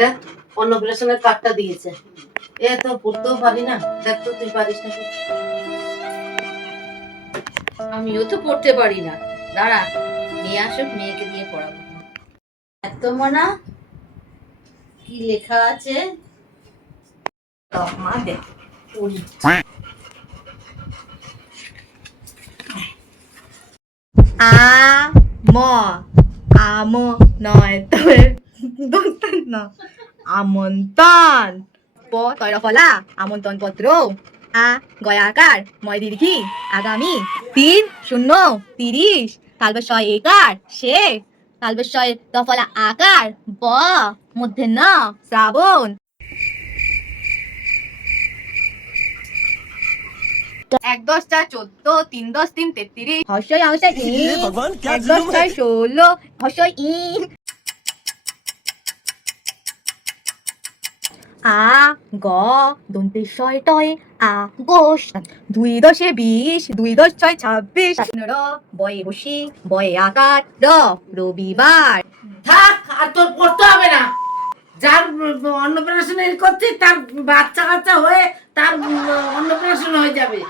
দেখ অন্নপ্রাশনের কার্ডটা দিয়েছে। এ তো পড়তেও পারি না, দেখ তো তুই পারিস না। আমিও তো পড়তে পারি না, দাঁড়া মেয়ে আসুক, মেয়েকে দিয়ে পড়াবো। এত মনা কি লেখা আছে মা দেখ পড়ি। আম নয় তবে না আমন্ত্রণ তৈরফলা আমন্ত্রণ পত্র গয়াকার ময় দীর্ঘি আগামী 3-0-30 তালবেশয় একার সে তালবেশয় দফলা আকার ব মধ্যে ন শ্রাবণ 1-10-14 3-10-3-33 হর্ষই অংশ ই 1-10-16 হর্ষই ই গ দন্তেশ্বয় টয় আগস্ট 2-10-20 2-10-6-26 15 বয়ে বসি বয়ে আকার রবিবার। থাক, আর তোর পড়তে হবে না। যার অন্নপ্রাশন করছিস তার বাচ্চা কাচ্চা হয়ে তার অন্নপ্রাশন হয়ে যাবে।